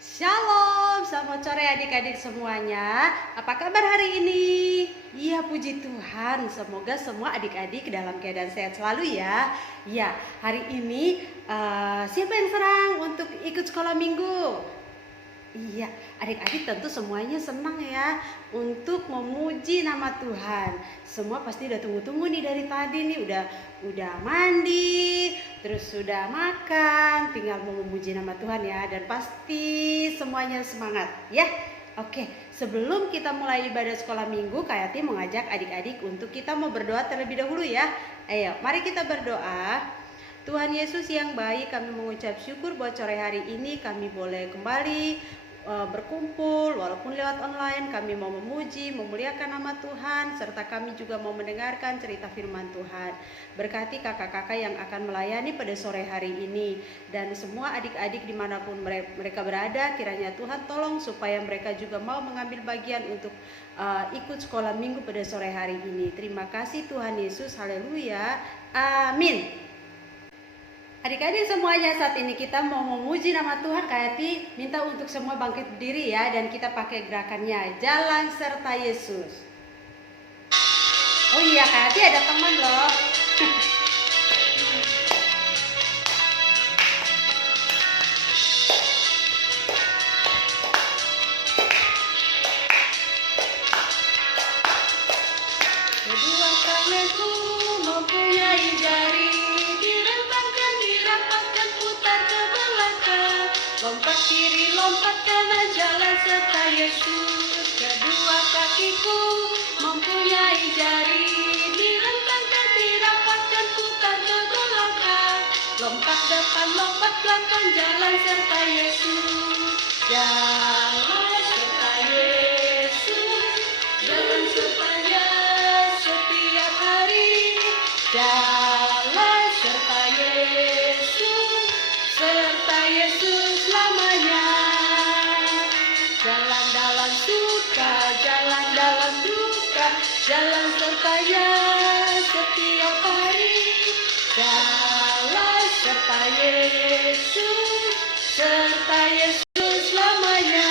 Shalom, selamat sore adik-adik semuanya. Apa kabar hari ini? Iya, puji Tuhan. Semoga semua adik-adik dalam keadaan sehat selalu ya. Ya, hari ini siapa yang senang untuk ikut sekolah minggu? Iya, adik-adik tentu semuanya senang ya untuk memuji nama Tuhan. Semua pasti udah tunggu-tunggu nih dari tadi nih, udah mandi, terus sudah makan, tinggal mau memuji nama Tuhan ya. Dan pasti semuanya semangat ya. Oke, sebelum kita mulai ibadah sekolah minggu, Kak Yati mengajak adik-adik untuk kita mau berdoa terlebih dahulu ya. Ayo, mari kita berdoa. Tuhan Yesus yang baik, kami mengucap syukur buat sore hari ini kami boleh kembali berkumpul walaupun lewat online. Kami mau memuji, memuliakan nama Tuhan, serta kami juga mau mendengarkan cerita firman Tuhan. Berkati kakak-kakak yang akan melayani pada sore hari ini, dan semua adik-adik dimanapun mereka berada, kiranya Tuhan tolong supaya mereka juga mau mengambil bagian untuk ikut sekolah minggu pada sore hari ini. Terima kasih Tuhan Yesus, haleluya, amin. Adik-adik semuanya, saat ini kita mau memuji nama Tuhan. Kak Yati minta untuk semua bangkit berdiri ya, dan kita pakai gerakannya jalan serta Yesus. Oh iya, Kak Yati ada teman loh. Kedua tanganku mempunyai jari, lompat kiri, lompat kanan, jalan serta Yesus. Kedua kakiku mempunyai jari, direntangkan, dirapatkan, putar ke belakang. Lompat depan, lompat belakang, jalan serta Yesus. Jalan serta Yesus, jalan sertanya setiap hari. Jalan serta Yesus, serta Yesus lamanya. Jalan dalam suka, jalan dalam duka, jalan sertanya setiap hari. Jalan serta Yesus, serta Yesus lamanya.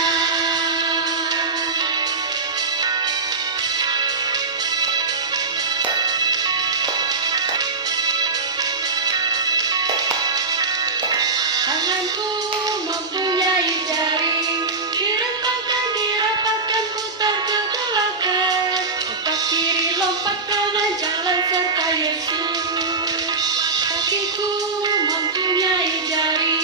Tanganku mempunyai jari, direntangkan, dirapatkan, putar ke belakang. Lompat kiri, lompat kanan, jalan serta Yesus. Kakiku mempunyai jari,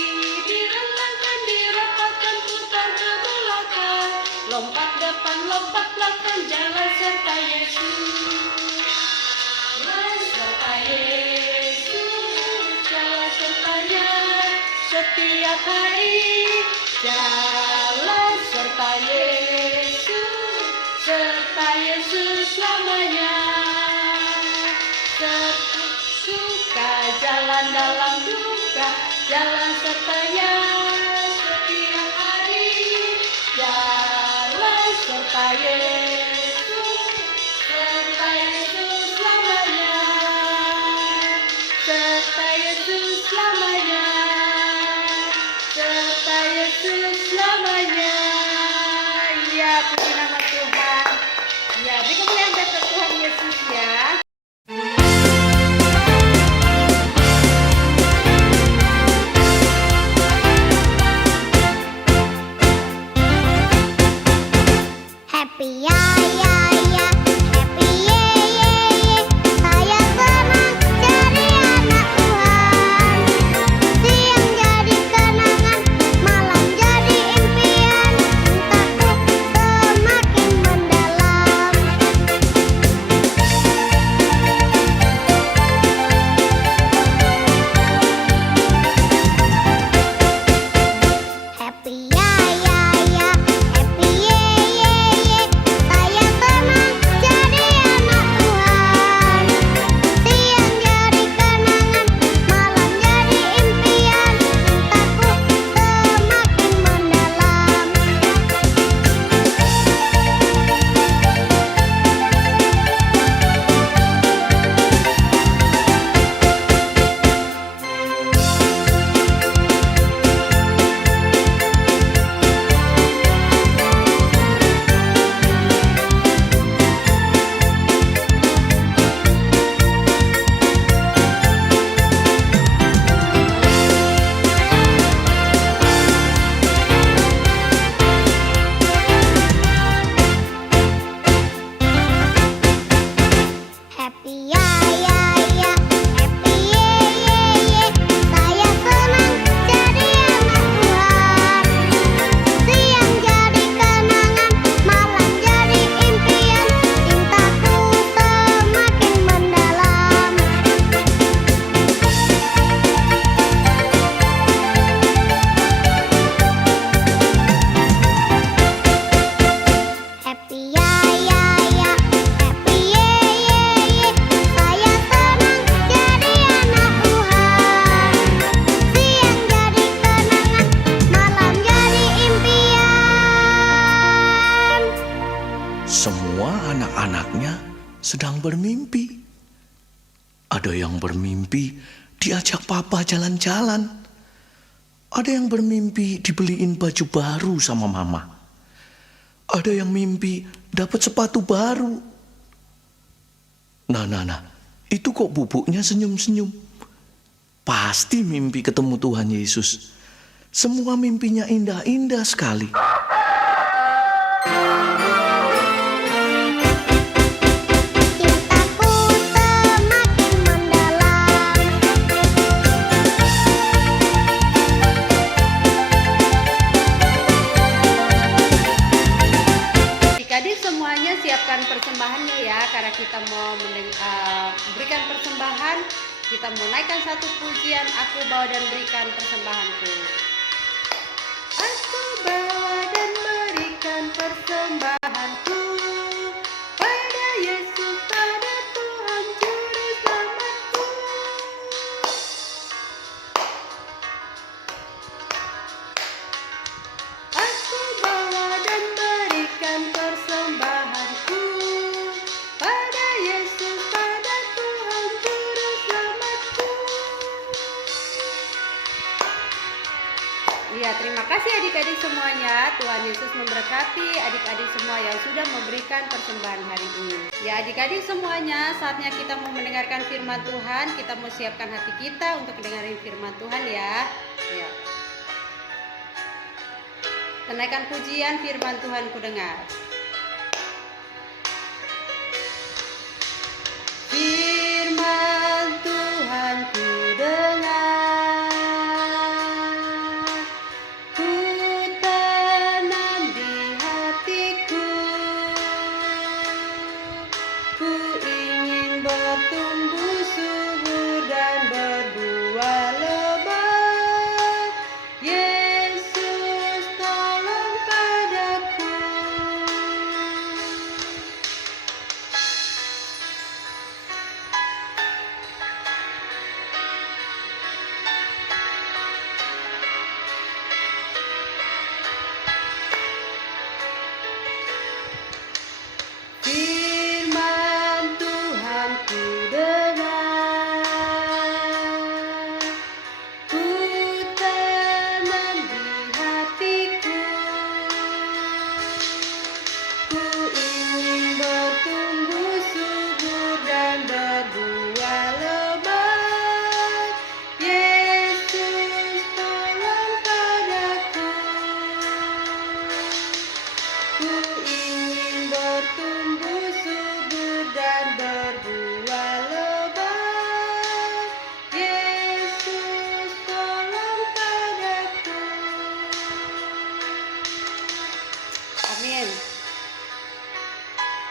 direntangkan, dirapatkan, putar ke belakang. Lompat depan, lompat belakang, jalan serta Yesus. Jalan serta Yesus, jalan sertanya setiap hari. Jalan serta Yesus, serta Yesus lamanya. Suka jalan dalam duka, jalan sertanya setiap hari. Jalan serta Yesus, serta Yesus lamanya. Serta Yesus lamanya, serta Yesus lamanya. Ya, puji nama Tuhan. Ya, beri kemuliaan bagi Tuhan Yesus ya. Happy ya ya ya, happy ye ye ye. Saya senang jadi anak Tuhan. Siang jadi kenangan, malam jadi sedang bermimpi. Ada yang bermimpi diajak papa jalan-jalan. Ada yang bermimpi dibeliin baju baru sama mama. Ada yang mimpi dapat sepatu baru. Nah, itu kok bubuknya senyum-senyum. Pasti mimpi ketemu Tuhan Yesus. Semua mimpinya indah-indah sekali. Cintaku semakin mendalam. Adik-adik semuanya siapkan persembahannya ya, karena kita mau berikan persembahan. Kita mau naikkan satu pujian, aku bawa dan berikan persembahanku. Aku bawa dan berikan persembahanku pada Yesus, pada Tuhan Juru Selamatku. Aku bawa dan berikan persembahanku pada Yesus, pada Tuhan Juru Selamatku. Ya, terima kasih adik-adik semuanya. Tuhan Yesus memberkati adik-adik semua yang sudah memberikan persembahan hari ini. Ya, adik-adik semuanya, saatnya kita mau mendengarkan firman Tuhan. Kita mau siapkan hati kita untuk mendengarkan firman Tuhan ya. Ya. Kenaikan pujian firman Tuhan ku dengar. Firman Tuhan ku dengar, ku tanam di hatiku, ku ingin bertumbuh subur dan berbuah lebat. Yesus tolong padaku. Firman Tuhan ku dengar, ku tanam di hatiku, ku ingin bertumbuh subur dan berbuah lebat. Yesus tolong padaku, ku ingin bertumbuh subur dan berbuah lebat. Yesus tolong padaku. Amin.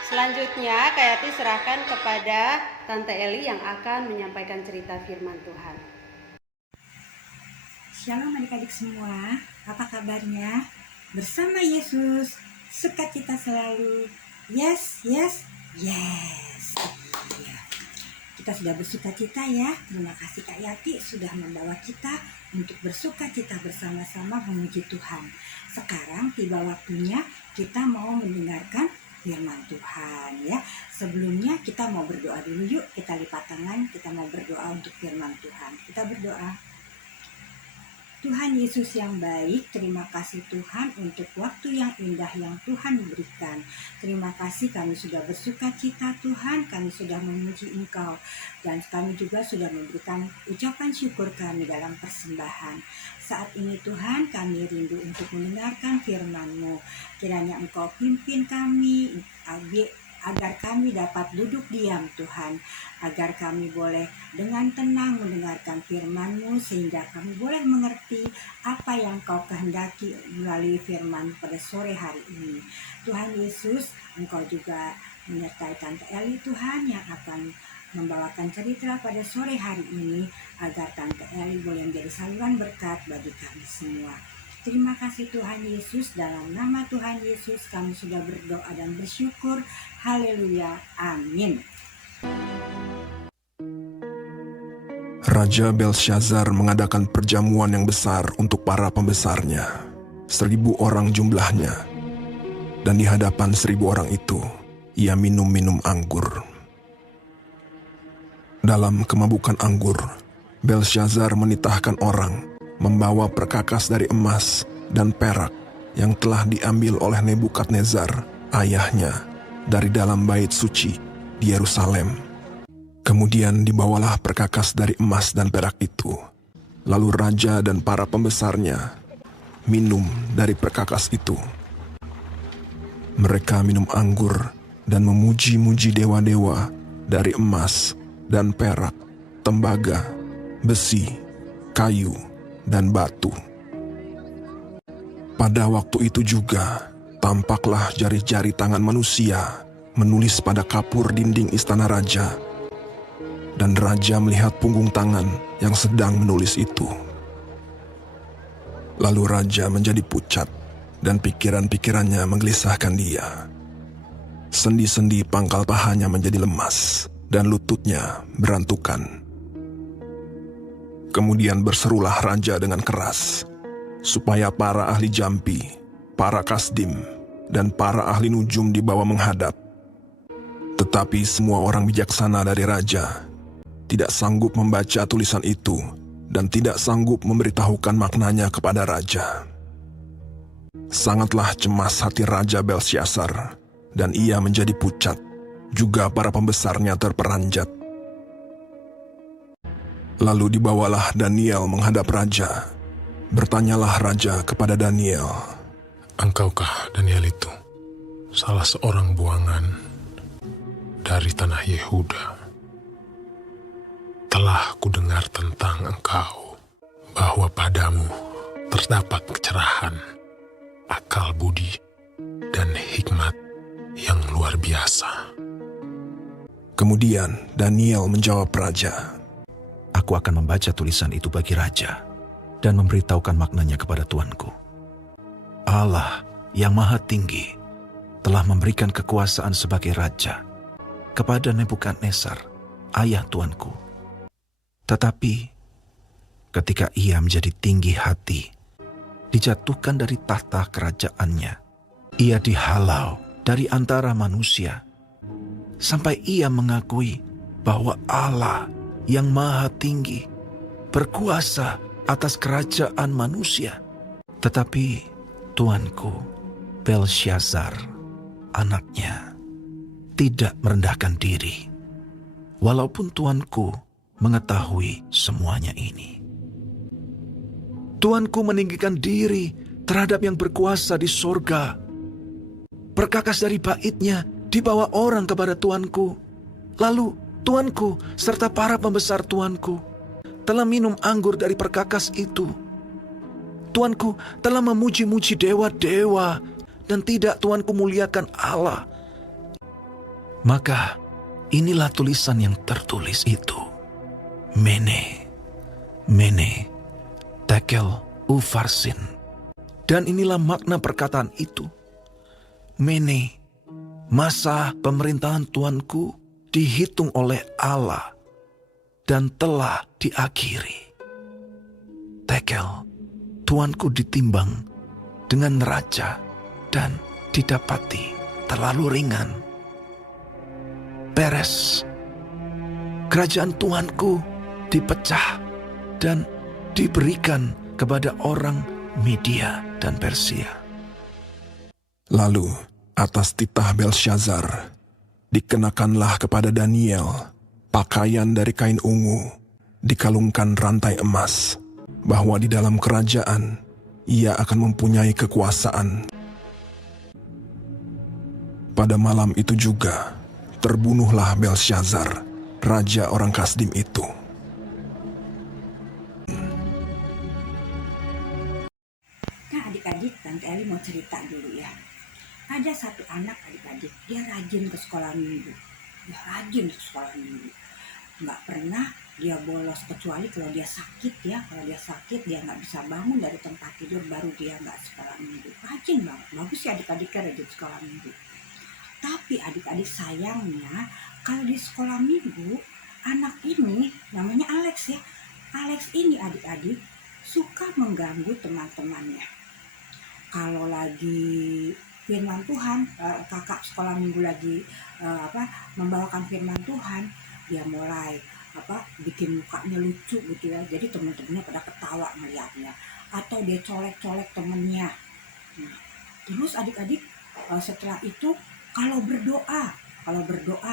Selanjutnya Kayati serahkan kepada Tante Eli yang akan menyampaikan cerita firman Tuhan. Shalom adik-adik semua, apa kabarnya? Bersama Yesus, sukacita selalu. Yes. Iya. Kita sudah bersukacita ya. Terima kasih Kak Yati sudah membawa kita untuk bersukacita bersama-sama memuji Tuhan. Sekarang tiba waktunya kita mau mendengarkan firman Tuhan ya. Sebelumnya kita mau berdoa dulu yuk. Kita lipat tangan, kita mau berdoa untuk firman Tuhan. Kita berdoa. Tuhan Yesus yang baik, terima kasih Tuhan untuk waktu yang indah yang Tuhan berikan. Terima kasih kami sudah bersukacita Tuhan, kami sudah memuji Engkau. Dan kami juga sudah memberikan ucapan syukur kami dalam persembahan. Saat ini Tuhan kami rindu untuk mendengarkan firman-Mu. Kiranya Engkau pimpin kami, agar kami dapat duduk diam Tuhan, agar kami boleh dengan tenang mendengarkan firman-Mu sehingga kami boleh mengerti apa yang Kau kehendaki melalui firman pada sore hari ini. Tuhan Yesus, Engkau juga menyertai Tante Eli Tuhan yang akan membawakan cerita pada sore hari ini, agar Tante Eli boleh menjadi saluran berkat bagi kami semua. Terima kasih Tuhan Yesus, dalam nama Tuhan Yesus kami sudah berdoa dan bersyukur. Haleluya, amin. Raja Belshazzar mengadakan perjamuan yang besar untuk para pembesarnya. 1.000 orang jumlahnya. Dan di hadapan 1.000 orang itu, ia minum-minum anggur. Dalam kemabukan anggur, Belshazzar menitahkan orang membawa perkakas dari emas dan perak yang telah diambil oleh Nebukadnezar, ayahnya, dari dalam bait suci di Yerusalem. Kemudian dibawalah perkakas dari emas dan perak itu. Lalu raja dan para pembesarnya minum dari perkakas itu. Mereka minum anggur dan memuji-muji dewa-dewa dari emas dan perak, tembaga, besi, kayu, dan batu. Pada waktu itu juga, tampaklah jari-jari tangan manusia menulis pada kapur dinding istana raja. Dan raja melihat punggung tangan yang sedang menulis itu. Lalu raja menjadi pucat, dan pikiran-pikirannya menggelisahkan dia. Sendi-sendi pangkal pahanya menjadi lemas, dan lututnya berantukan. Kemudian berserulah raja dengan keras, supaya para ahli jampi, para kasdim, dan para ahli nujum dibawa menghadap. Tetapi semua orang bijaksana dari raja tidak sanggup membaca tulisan itu dan tidak sanggup memberitahukan maknanya kepada raja. Sangatlah cemas hati Raja Belshazzar, dan ia menjadi pucat, juga para pembesarnya terperanjat. Lalu dibawalah Daniel menghadap raja. Bertanyalah raja kepada Daniel, "Engkaukah Daniel itu, salah seorang buangan dari tanah Yehuda? Telah kudengar tentang engkau, bahwa padamu terdapat kecerahan, akal budi, dan hikmat yang luar biasa." Kemudian Daniel menjawab raja, Aku akan membaca tulisan itu bagi raja dan memberitahukan maknanya kepada tuanku. Allah yang Maha Tinggi telah memberikan kekuasaan sebagai raja kepada Nebukadnezar, ayah tuanku. Tetapi ketika ia menjadi tinggi hati, dijatuhkan dari tahta kerajaannya, ia dihalau dari antara manusia, sampai ia mengakui bahwa Allah yang Maha Tinggi berkuasa atas kerajaan manusia. Tetapi tuanku Belshazzar, anaknya, tidak merendahkan diri, walaupun tuanku mengetahui semuanya ini. Tuanku meninggikan diri terhadap yang berkuasa di sorga. Perkakas dari baitnya dibawa orang kepada tuanku. Lalu tuanku serta para pembesar tuanku telah minum anggur dari perkakas itu. Tuanku telah memuji-muji dewa-dewa dan tidak tuanku muliakan Allah. Maka inilah tulisan yang tertulis itu. Mene, Mene, Tekel, Ufarsin. Dan inilah makna perkataan itu. Mene, masa pemerintahan tuanku dihitung oleh Allah dan telah diakhiri. Tekel, tuanku ditimbang dengan neraca dan didapati terlalu ringan. Peres, kerajaan tuanku dipecah dan diberikan kepada orang Media dan Persia. Lalu atas titah Belshazzar dikenakanlah kepada Daniel pakaian dari kain ungu, dikalungkan rantai emas, bahwa di dalam kerajaan ia akan mempunyai kekuasaan. Pada malam itu juga terbunuhlah Belshazzar, raja orang Kasdim itu. Nah adik-adik, Tante Eli mau cerita dulu ya. Ada satu anak adik-adik, dia rajin ke sekolah minggu. Nggak pernah dia bolos, kecuali kalau dia sakit ya. Kalau dia sakit, dia nggak bisa bangun dari tempat tidur, baru dia nggak sekolah minggu. Rajin banget, bagus ya adik-adiknya rajin sekolah minggu. Tapi adik-adik sayangnya, kalau di sekolah minggu, anak ini namanya Alex ya. Alex ini adik-adik suka mengganggu teman-temannya. Kalau lagi firman Tuhan, kakak sekolah minggu lagi membawakan firman Tuhan, dia mulai bikin mukanya lucu gitu ya. Jadi teman-temannya pada ketawa melihatnya. Atau dia colek-colek temennya. Nah, terus adik-adik setelah itu kalau berdoa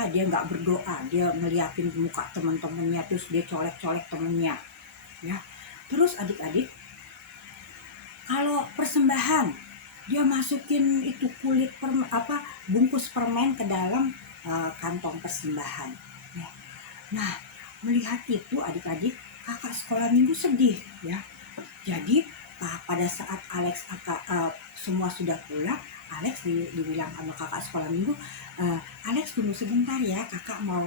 dia nggak berdoa, dia ngeliatin muka teman-temannya terus dia colek-colek temennya ya. Terus adik-adik kalau persembahan dia masukin itu bungkus permen ke dalam kantong persembahan ya. Nah, melihat itu adik-adik, kakak sekolah minggu sedih ya. Jadi pada saat semua sudah pulang, Alex dibilang sama kakak sekolah minggu, Alex tunggu sebentar ya, kakak mau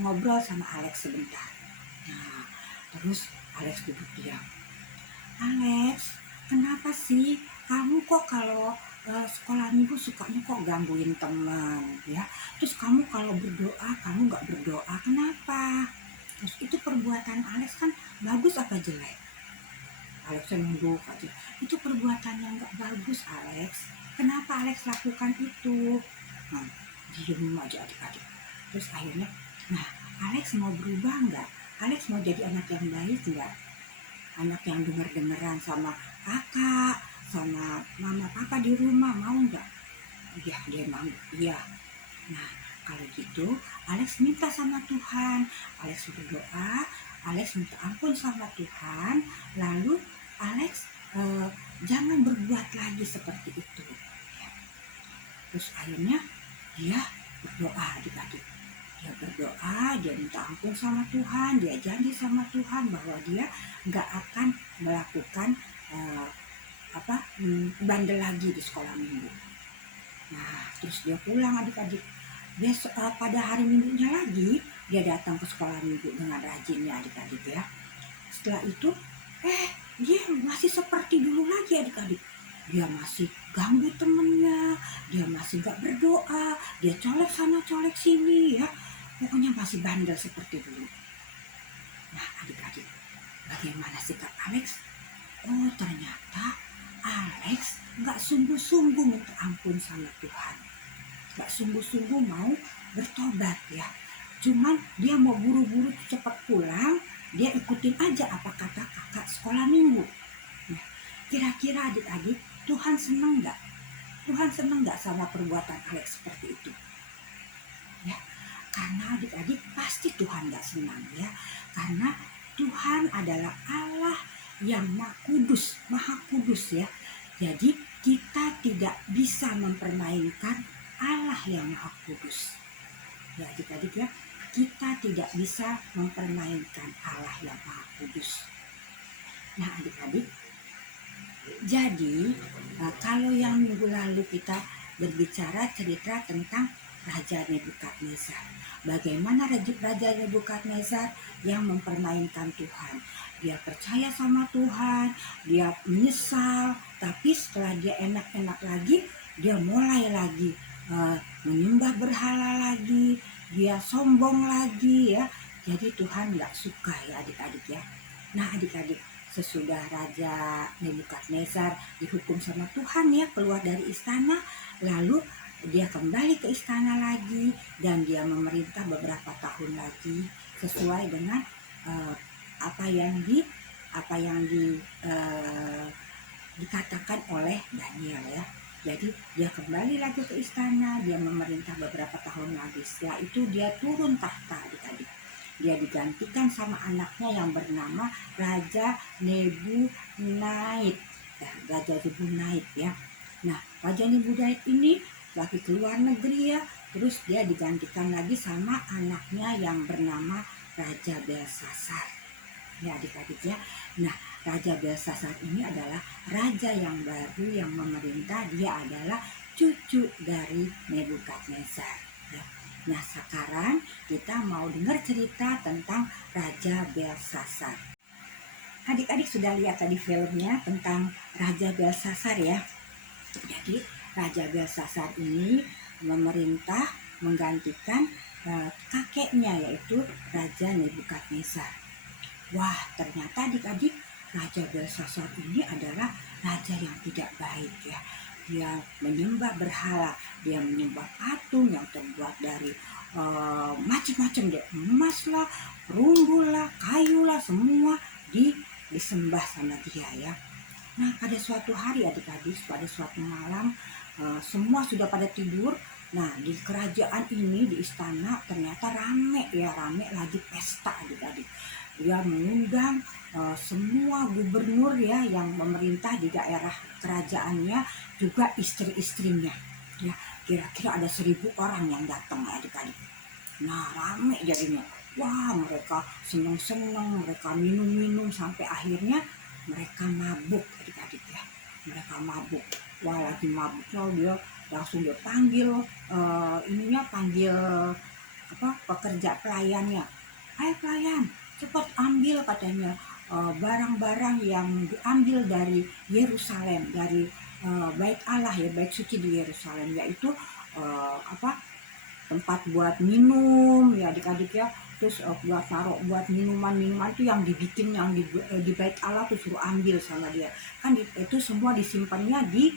ngobrol sama Alex sebentar. Nah, terus Alex duduk diam. Alex, kenapa sih kamu kok kalau sekolah minggu sukanya kok gangguin teman ya? Terus kamu kalau berdoa kamu nggak berdoa, kenapa? Terus itu perbuatan Alex kan bagus apa jelek? Alex nunduk aja. Itu perbuatan yang nggak bagus, Alex. Kenapa Alex lakukan itu? Nah, diem aja adik-adik. Terus akhirnya, nah Alex mau berubah nggak? Alex mau jadi anak yang baik nggak? Anak yang denger-dengeran sama kakak, sama mama papa di rumah, mau nggak? Iya, dia mau. Iya. Nah, kalau gitu Alex minta sama Tuhan. Alex berdoa, Alex minta ampun sama Tuhan. Lalu Alex jangan berbuat lagi seperti itu. Terus akhirnya dia berdoa adik-adik. Dia berdoa, dia minta ampun sama Tuhan, dia janji sama Tuhan bahwa dia nggak akan melakukan bandel lagi di sekolah minggu. Nah, terus dia pulang adik-adik. Pada hari minggunya lagi dia datang ke sekolah minggu dengan rajinnya adik-adik ya. Setelah itu dia masih seperti dulu lagi adik-adik. Dia masih ganggu temennya, dia masih gak berdoa, dia colek sana colek sini ya. Pokoknya masih bandel seperti dulu. Nah adik-adik, bagaimana sikap Alex? Oh ternyata Alex gak sungguh-sungguh minta ampun sama Tuhan. Gak sungguh-sungguh mau bertobat ya. Cuman dia mau buru-buru cepat pulang, dia ikutin aja apa kata kakak sekolah minggu. Nah, kira-kira adik-adik, Tuhan senang nggak? Tuhan senang nggak sama perbuatan Alex seperti itu? Ya, karena adik-adik pasti Tuhan nggak senang ya. Karena Tuhan adalah Allah yang maha kudus ya. Jadi kita tidak bisa mempermainkan Allah yang maha kudus. Ya adik-adik ya, kita tidak bisa mempermainkan Allah yang maha kudus. Nah adik-adik, jadi kalau yang minggu lalu kita berbicara cerita tentang Raja Nebukadnezar. Bagaimana Raja Nebukadnezar yang mempermainkan Tuhan. Dia percaya sama Tuhan, dia menyesal, tapi setelah dia enak-enak lagi, dia mulai lagi menyembah berhala lagi, dia sombong lagi ya. Jadi Tuhan nggak suka ya adik-adik ya. Nah adik-adik, sesudah Raja Nebukadnezar dihukum sama Tuhan ya, keluar dari istana, lalu dia kembali ke istana lagi dan dia memerintah beberapa tahun lagi sesuai dengan apa yang dikatakan oleh Daniel ya. Jadi dia kembali lagi ke istana, dia memerintah beberapa tahun lagi. Setelah itu dia turun tahta adik-adik. Dia digantikan sama anaknya yang bernama Raja Nebunait. Raja Nebunait ya. Nah, Raja Nebunait ini lagi keluar negeri ya. Terus dia digantikan lagi sama anaknya yang bernama Raja Belsasar. Ya adik-adik ya. Nah, Raja Belsasar ini adalah raja yang baru yang memerintah. Dia adalah cucu dari Nebukadnezar. Ya. Nah, sekarang kita mau dengar cerita tentang Raja Belsasar. Adik-adik sudah lihat tadi filmnya tentang Raja Belsasar ya. Jadi, Raja Belsasar ini memerintah menggantikan kakeknya yaitu Raja Nebukadnezar. Wah, ternyata adik-adik Raja Belsasar ini adalah raja yang tidak baik ya. dia menyembah berhala, dia menyembah patung yang terbuat dari macam-macam deh, emas lah, perunggu lah, kayu lah, semua disembah sama dia ya. Nah pada suatu hari adik-adik, pada suatu malam semua sudah pada tidur. Nah di kerajaan ini, di istana ternyata rame ya, rame lagi pesta adik-adik. Dia mengundang semua gubernur ya yang memerintah di daerah kerajaannya, juga istri-istrinya ya. Kira-kira ada 1.000 orang yang datang adik-adik. Nah rame jadinya, wah mereka seneng-seneng, mereka minum-minum sampai akhirnya mereka mabuk adik-adik ya. Mereka mabuk, wah lagi mabuknya dia langsung dia panggil panggil pekerja pelayannya. Ayo pelayan, cepat ambil katanya barang-barang yang diambil dari Yerusalem, dari bait Allah ya, bait suci di Yerusalem, yaitu tempat buat minum ya adik-adik ya. Terus buat taruh buat minuman itu yang dibikin yang di bait Allah tuh suruh ambil sama dia. Kan itu semua disimpannya di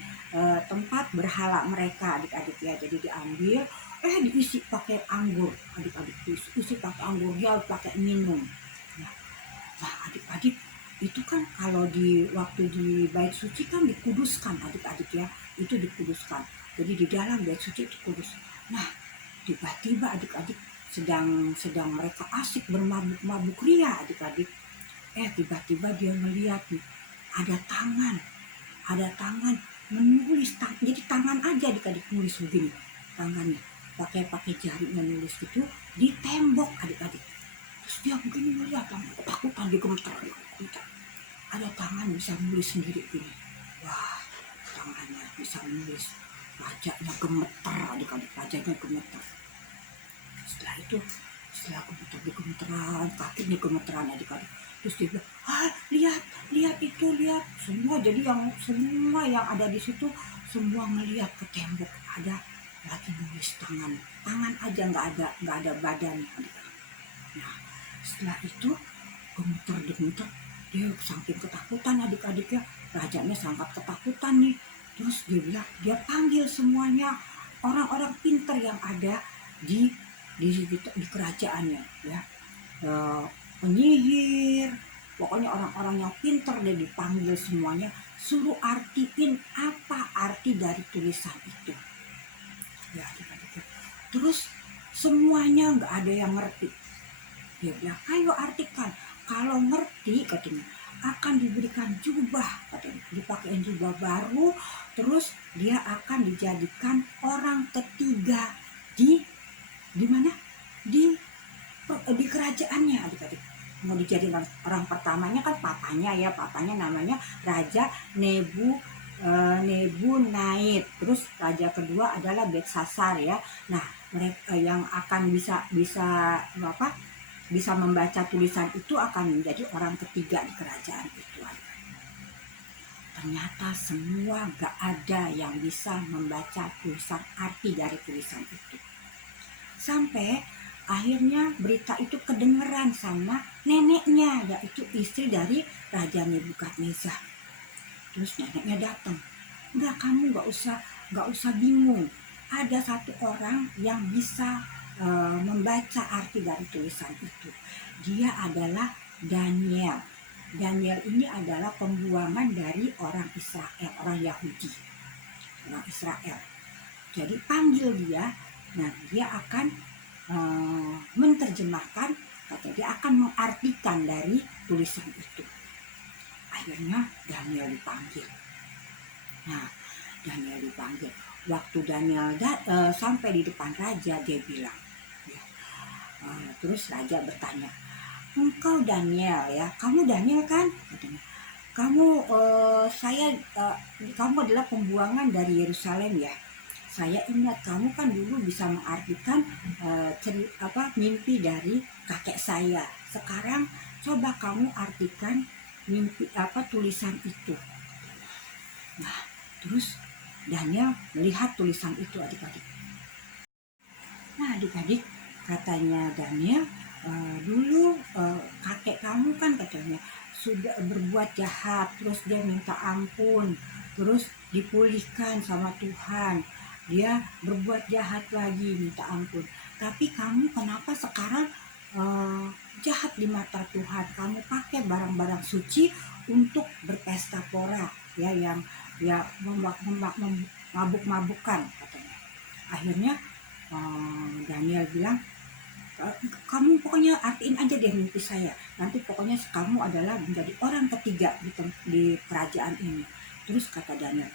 tempat berhala mereka adik-adik ya. Jadi diambil diisi pakai anggur adik-adik, diisi pakai anggur, dia pakai minum. Nah adik-adik itu kan kalau di waktu di bait suci kan dikuduskan adik-adik ya, itu dikuduskan. Jadi di dalam bait suci itu kudus. Nah tiba-tiba adik-adik sedang mereka asik bermabuk-mabuk ria adik-adik. Tiba-tiba dia melihat nih, ada tangan menulis, jadi tangan aja adik-adik nulis begini, tangannya pakai jarinya nulis itu di tembok adik-adik. Terus dia begini melihat, ketakutan, dia gemetar. Ada tangan bisa nulis sendiri gini. Wah, tangannya bisa nulis. Wajahnya gemetar adik-adik, wajahnya gemetar. Setelah gemeteran, kakinya gemeteran adik-adik. Terus dia bilang, lihat itu, lihat. Semua yang ada di situ, semua melihat ke tembok. Ada lagi nulis tangan aja, nggak ada badan adik-adik. Nah, setelah itu gemeter, dia saking ketakutan adik-adik ya, rajanya sangat ketakutan nih. Terus dia bilang, dia panggil semuanya orang-orang pintar yang ada di kerajaannya ya, penyihir, pokoknya orang-orang yang pintar dia dipanggil semuanya, suruh artiin apa arti dari tulisan itu ya adik-adik. Terus semuanya nggak ada yang ngerti. Dia bilang, ayo artikan, kalau ngerti katanya akan diberikan jubah, katanya dipakein jubah baru, terus dia akan dijadikan orang ketiga di mana di kerajaannya adik-adik. Mau dijadikan orang pertamanya kan papanya namanya Raja Nebunait. Terus raja kedua adalah Belsasar ya. Nah mereka yang akan bisa membaca tulisan itu akan menjadi orang ketiga di kerajaan itu. Ternyata semua gak ada yang bisa membaca tulisan, arti dari tulisan itu. Sampai akhirnya berita itu kedengeran sama neneknya, yaitu istri dari Raja Nebukadnezar. Terus neneknya datang, kamu nggak usah bingung, ada satu orang yang bisa membaca arti dari tulisan itu. Dia adalah Daniel. Daniel ini adalah pembuangan dari orang Israel, orang Yahudi, orang Israel. Jadi panggil dia. Nah dia akan menerjemahkan, atau dia akan mengartikan dari tulisan itu. Akhirnya Daniel dipanggil. Nah Daniel dipanggil. Waktu Daniel sampai di depan raja, dia bilang, terus raja bertanya, engkau Daniel ya, kamu Daniel kan? Katanya, kamu adalah pembuangan dari Yerusalem ya. Saya ingat kamu kan dulu bisa mengartikan mimpi dari kakek saya. Sekarang coba kamu artikan mimpi tulisan itu. Nah, terus Daniel melihat tulisan itu adik-adik. Nah, adik-adik, katanya Daniel, dulu kakek kamu kan katanya sudah berbuat jahat, terus dia minta ampun. terus dipulihkan sama Tuhan. Dia berbuat jahat lagi, minta ampun. Tapi kamu kenapa sekarang jahat di mata Tuhan? Kamu pakai barang-barang suci untuk berpesta pora, ya, yang ya mabuk-mabukan katanya. Akhirnya Daniel bilang, kamu pokoknya artiin aja deh mimpi saya. Nanti pokoknya kamu adalah menjadi orang ketiga di kerajaan ini. Terus kata Daniel,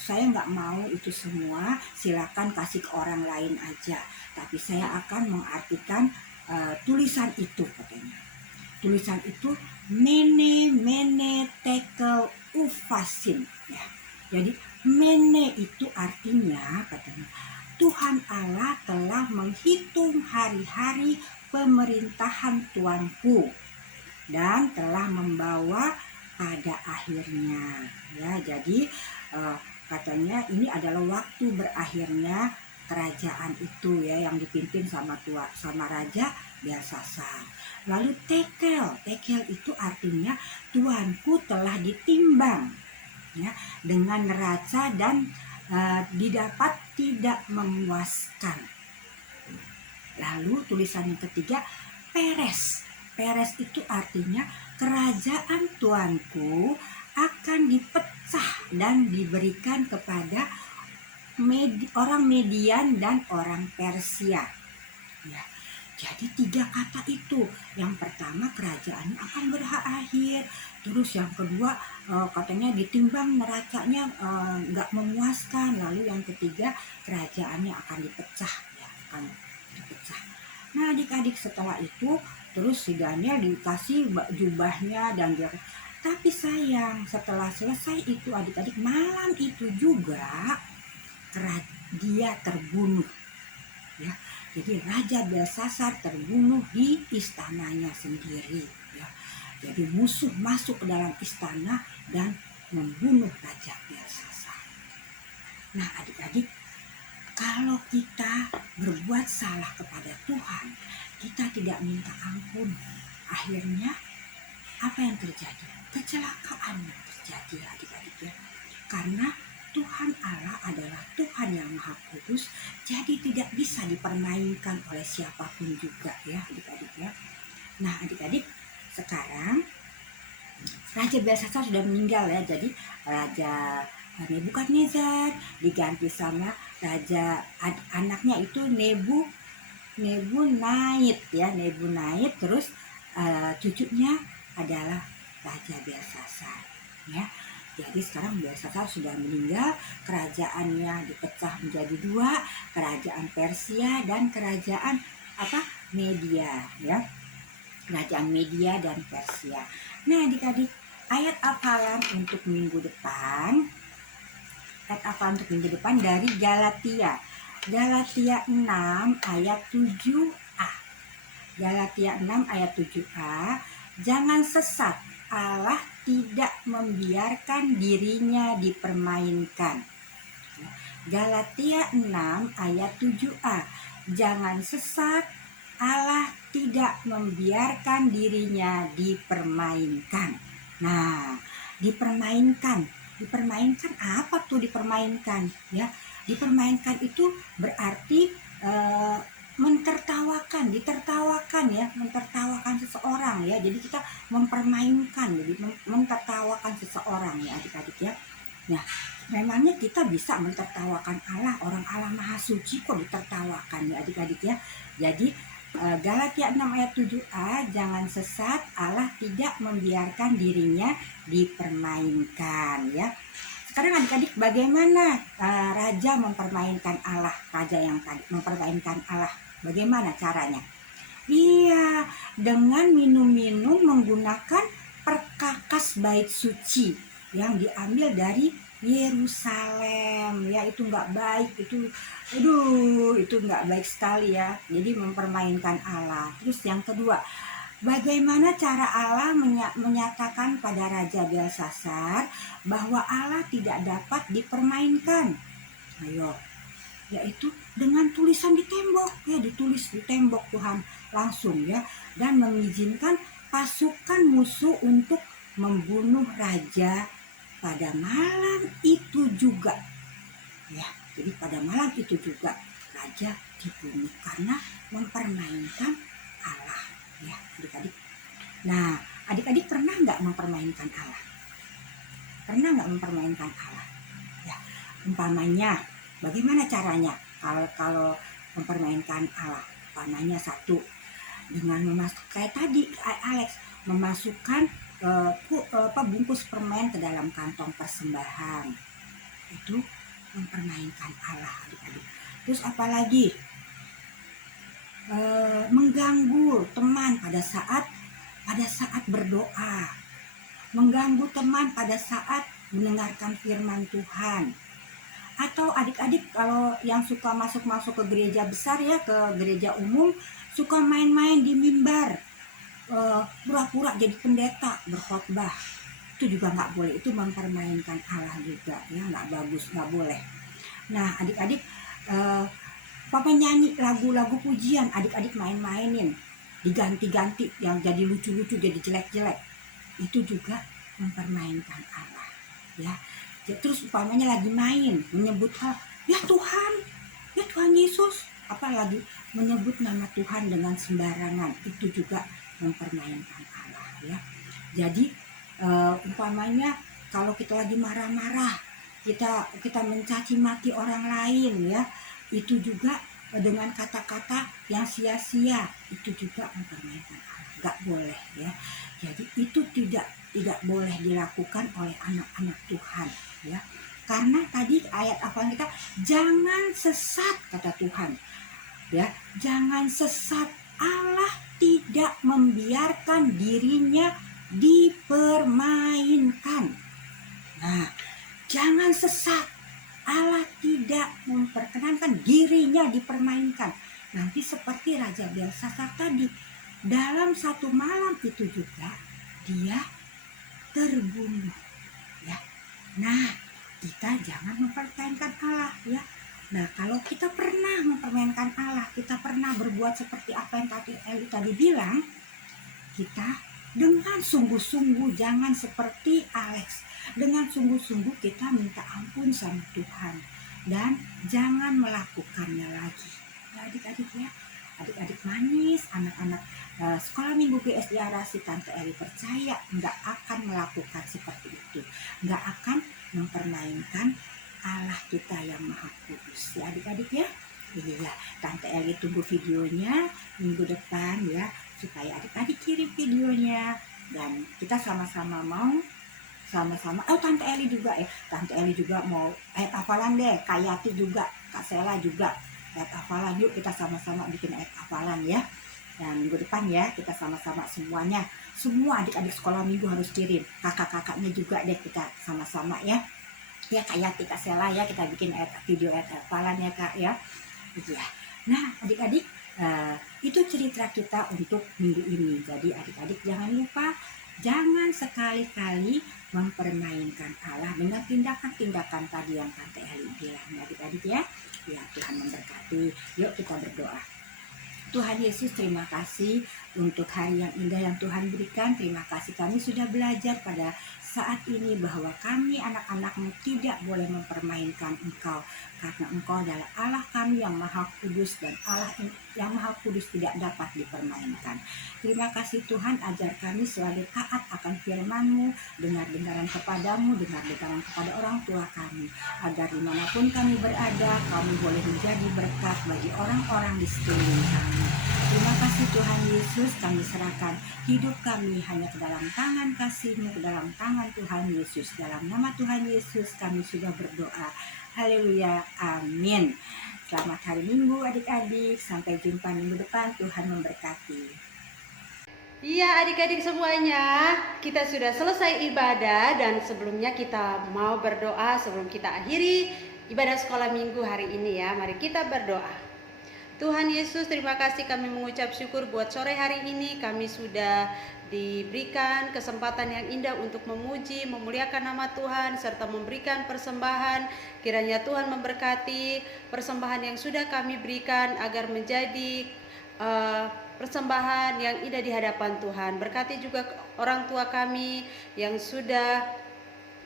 saya nggak mau itu semua. Silakan kasih ke orang lain aja. Tapi saya akan mengartikan tulisan itu katanya. Tulisan itu mene tekel ufasin. Ya. Jadi mene itu artinya katanya, Tuhan Allah telah menghitung hari-hari pemerintahan Tuanku dan telah membawa pada akhirnya. Ya, jadi katanya ini adalah waktu berakhirnya kerajaan itu, ya, yang dipimpin sama Raja Belsasar. Lalu tekel itu artinya Tuanku telah ditimbang, ya, dengan neraca dan didapat tidak memuaskan. Lalu tulisan yang ketiga, peres. Peres itu artinya kerajaan Tuanku akan dipecah dan diberikan kepada orang Median dan orang Persia. Ya. Jadi 3 kata itu. Yang pertama kerajaannya akan berakhir. Terus yang kedua katanya ditimbang neracanya nggak memuaskan. Lalu yang ketiga kerajaannya akan dipecah. Ya, akan dipecah. Nah adik-adik setelah itu terus si Daniel dikasih jubahnya dan dia. Tapi sayang setelah selesai itu adik-adik malam itu juga dia terbunuh. Ya. Jadi Raja Belsasar terbunuh di istananya sendiri. Ya. Jadi musuh masuk ke dalam istana dan membunuh Raja Belsasar. Nah adik-adik, kalau kita berbuat salah kepada Tuhan, kita tidak minta ampun, akhirnya apa yang terjadi? Kecelakaan yang terjadi adik-adik, ya. Karena Tuhan Allah adalah Tuhan yang Maha Kudus, jadi tidak bisa dipermainkan oleh siapapun juga, ya adik-adik, ya. Nah adik-adik, sekarang Raja Belsasar sudah meninggal, ya. Jadi Raja Nebukadnezar diganti sama raja anaknya itu Nebunait, ya, Nebunait. Terus cucunya adalah Raja Belsasar, ya. Jadi sekarang Belsasar sudah meninggal, kerajaannya dipecah menjadi 2, kerajaan Persia dan kerajaan Media, ya. Kerajaan Media dan Persia. Nah adik-adik, ayat hafalan untuk minggu depan. Ayat hafalan untuk minggu depan dari Galatia. Galatia 6 ayat 7a. Galatia 6 ayat 7a. Jangan sesat, Allah tidak membiarkan dirinya dipermainkan. Galatia 6 ayat 7a. Jangan sesat, Allah tidak membiarkan dirinya dipermainkan. Nah, dipermainkan apa tuh dipermainkan, ya? Dipermainkan itu berarti ditertawakan, ya, mentertawakan seseorang, ya. Jadi kita mempermainkan, jadi mentertawakan seseorang, ya adik-adik, ya. Nah, memangnya kita bisa mentertawakan Allah, orang Allah Maha Suci kok ditertawakan, ya adik-adik, ya. Jadi Galatia 6 ayat 7a, jangan sesat, Allah tidak membiarkan dirinya dipermainkan, ya. Sekarang adik-adik, bagaimana raja mempermainkan Allah, raja yang tadi mempermainkan Allah, bagaimana caranya? Iya, dengan minum-minum menggunakan perkakas bait suci yang diambil dari Yerusalem, ya. Itu nggak baik, itu nggak baik sekali, ya. Jadi mempermainkan Allah. Terus yang kedua, bagaimana cara Allah menyatakan pada Raja Belsasar bahwa Allah tidak dapat dipermainkan? Ayo, yaitu dengan tulisan di tembok, ya, ditulis di tembok Tuhan langsung, ya, dan mengizinkan pasukan musuh untuk membunuh Raja pada malam itu juga, ya, jadi pada malam itu juga raja dibunuh karena mempermainkan Allah, ya adik-adik. Nah, adik-adik pernah nggak mempermainkan Allah? Pernah nggak mempermainkan Allah? Ya, umpamanya, bagaimana caranya kalau mempermainkan Allah? Umpamanya satu, dengan kayak tadi Alex memasukkan bungkus permen ke dalam kantong persembahan, itu mempermainkan Allah, adik-adik. Terus apalagi mengganggu teman pada saat berdoa, mengganggu teman pada saat mendengarkan firman Tuhan. Atau adik-adik kalau yang suka masuk ke gereja besar, ya, ke gereja umum, suka main-main di mimbar, pura-pura jadi pendeta berkhotbah, itu juga nggak boleh. Itu mempermainkan Allah juga, ya, nggak bagus, nggak boleh. Nah, adik-adik papa nyanyi lagu-lagu pujian, adik-adik main-mainin, diganti-ganti yang jadi lucu-lucu jadi jelek-jelek, itu juga mempermainkan Allah, ya. Terus umpamanya lagi main menyebut ya Tuhan Yesus, apalagi menyebut nama Tuhan dengan sembarangan, itu juga mempermainkan Allah, ya. Jadi umpamanya kalau kita lagi marah-marah, kita mencaci maki orang lain, ya, itu juga dengan kata-kata yang sia-sia, itu juga mempermainkan Allah, nggak boleh, ya. Jadi itu tidak boleh dilakukan oleh anak-anak Tuhan, ya. Karena tadi ayat hafalan kita, jangan sesat, kata Tuhan, ya, jangan sesat. Allah tidak membiarkan dirinya dipermainkan. Nah, jangan sesat. Allah tidak memperkenankan dirinya dipermainkan. Nanti seperti Raja Belsasar tadi, dalam satu malam itu juga dia terbunuh, ya. Nah, kita jangan mempermainkan Allah, ya. Nah, kalau kita pernah mempermainkan Allah, kita pernah berbuat seperti apa yang tadi bilang, kita dengan sungguh-sungguh, jangan seperti Alex, dengan sungguh-sungguh kita minta ampun sama Tuhan dan jangan melakukannya lagi, ya adik-adik, ya. Adik-adik manis, anak-anak sekolah minggu GSD Arasi, Tante Eli percaya nggak akan melakukan seperti itu, nggak akan mempermainkan Allah kita yang Maha Kudus, ya adik-adik, ya. Iya, Tante Eli tunggu videonya minggu depan, ya, supaya adik-adik kirim videonya dan kita sama-sama Tante Eli juga, Tante Eli juga mau ayat hafalan deh, Kak Yati juga, Kak Sela juga ayat hafalan. Yuk kita sama-sama bikin ayat hafalan, ya. Dan minggu depan, ya, kita sama-sama semuanya, semua adik-adik sekolah minggu harus kirim, kakak-kakaknya juga deh, kita sama-sama, ya. Ya, Kak Yati, Kak Sela, ya, kita bikin video ayat hafalan, ya, Kak, ya. Iya. Nah, adik-adik, itu cerita kita untuk minggu ini. Jadi adik-adik jangan lupa, jangan sekali-kali mempermainkan Allah dengan tindakan-tindakan tadi yang Tante Eli bilang, adik-adik, ya. Ya, Tuhan memberkati. Yuk kita berdoa. Tuhan Yesus, terima kasih untuk hari yang indah yang Tuhan berikan. Terima kasih kami sudah belajar pada saat ini bahwa kami anak-anak-Mu tidak boleh mempermainkan Engkau, karena Engkau adalah Allah kami yang Maha Kudus, dan Allah yang Maha Kudus tidak dapat dipermainkan. Terima kasih Tuhan, ajar kami selalu taat akan firman-Mu, dengar-dengaran kepadamu, dengar-dengaran kepada orang tua kami, agar dimanapun kami berada, kami boleh menjadi berkat bagi orang-orang di sekeliling kami. Terima kasih Tuhan Yesus, kami serahkan hidup kami hanya ke dalam tangan kasih-Mu, ke dalam tangan Tuhan Yesus. Dalam nama Tuhan Yesus kami sudah berdoa. Haleluya, amin. Selamat hari Minggu adik-adik, sampai jumpa minggu depan, Tuhan memberkati. Iya adik-adik semuanya, kita sudah selesai ibadah dan sebelumnya kita mau berdoa sebelum kita akhiri ibadah sekolah minggu hari ini, ya. Mari kita berdoa. Tuhan Yesus, terima kasih, kami mengucap syukur buat sore hari ini. Kami sudah diberikan kesempatan yang indah untuk memuji, memuliakan nama Tuhan, serta memberikan persembahan. Kiranya Tuhan memberkati persembahan yang sudah kami berikan agar menjadi persembahan yang indah di hadapan Tuhan. Berkati juga orang tua kami yang sudah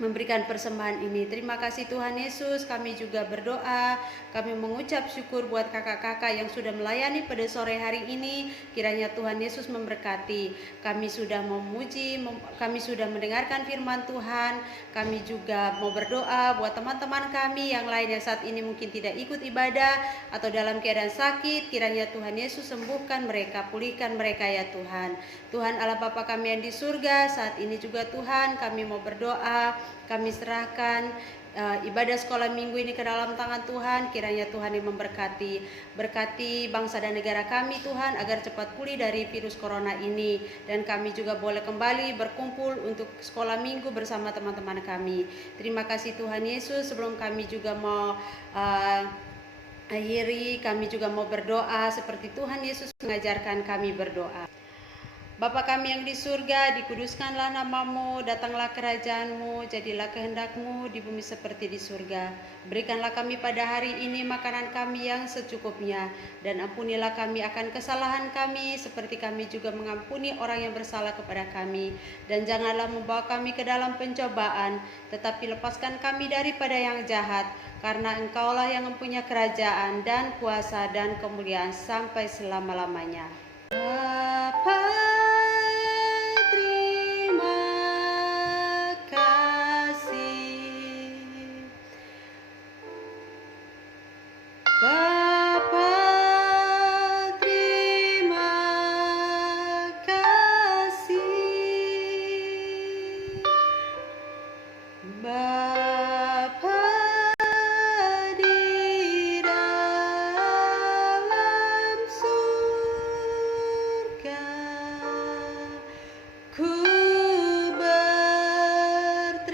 memberikan persembahan ini. Terima kasih Tuhan Yesus, kami juga berdoa, kami mengucap syukur buat kakak-kakak yang sudah melayani pada sore hari ini. Kiranya Tuhan Yesus memberkati. Kami sudah memuji, kami sudah mendengarkan firman Tuhan. Kami juga mau berdoa buat teman-teman kami yang lain yang saat ini mungkin tidak ikut ibadah atau dalam keadaan sakit. Kiranya Tuhan Yesus sembuhkan mereka, pulihkan mereka ya Tuhan. Tuhan Allah Bapa kami yang di surga, saat ini juga Tuhan kami mau berdoa, kami serahkan ibadah sekolah minggu ini ke dalam tangan Tuhan. Kiranya Tuhan yang memberkati, berkati bangsa dan negara kami Tuhan, agar cepat pulih dari virus corona ini, dan kami juga boleh kembali berkumpul untuk sekolah minggu bersama teman-teman kami. Terima kasih Tuhan Yesus. Sebelum kami juga mau akhiri, kami juga mau berdoa seperti Tuhan Yesus mengajarkan kami berdoa. Bapa kami yang di surga, dikuduskanlah namamu, datanglah kerajaanmu, jadilah kehendakmu di bumi seperti di surga. Berikanlah kami pada hari ini makanan kami yang secukupnya, dan ampunilah kami akan kesalahan kami, seperti kami juga mengampuni orang yang bersalah kepada kami. Dan janganlah membawa kami ke dalam pencobaan, tetapi lepaskan kami daripada yang jahat, karena Engkaulah yang mempunyai kerajaan dan kuasa dan kemuliaan sampai selama-lamanya. Bapa, terima kasih. Bapa, terima kasih. Bapa di dalam surga, ku berterima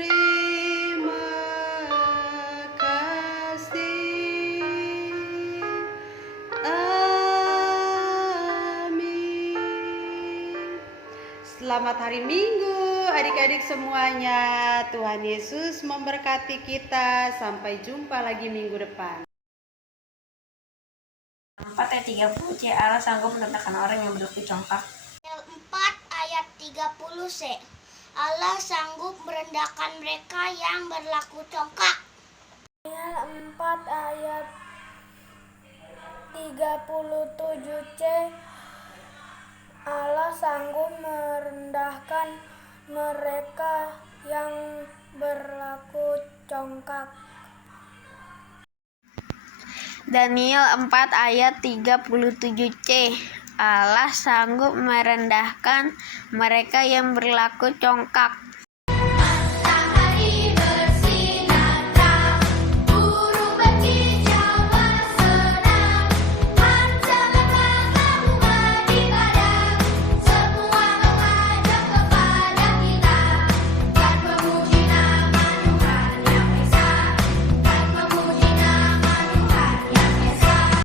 kasih. Amin. Selamat hari Minggu adik-adik semuanya. Tuhan Yesus memberkati kita. Sampai jumpa lagi minggu depan. 4:30 C. Allah sanggup menentangkan orang yang berlaku congkak. 4 ayat 30 C. Allah sanggup merendahkan mereka yang berlaku congkak. 4 ayat 37 C. Allah sanggup merendahkan mereka yang berlaku congkak. Daniel 4 ayat 37 C. Allah sanggup merendahkan mereka yang berlaku congkak.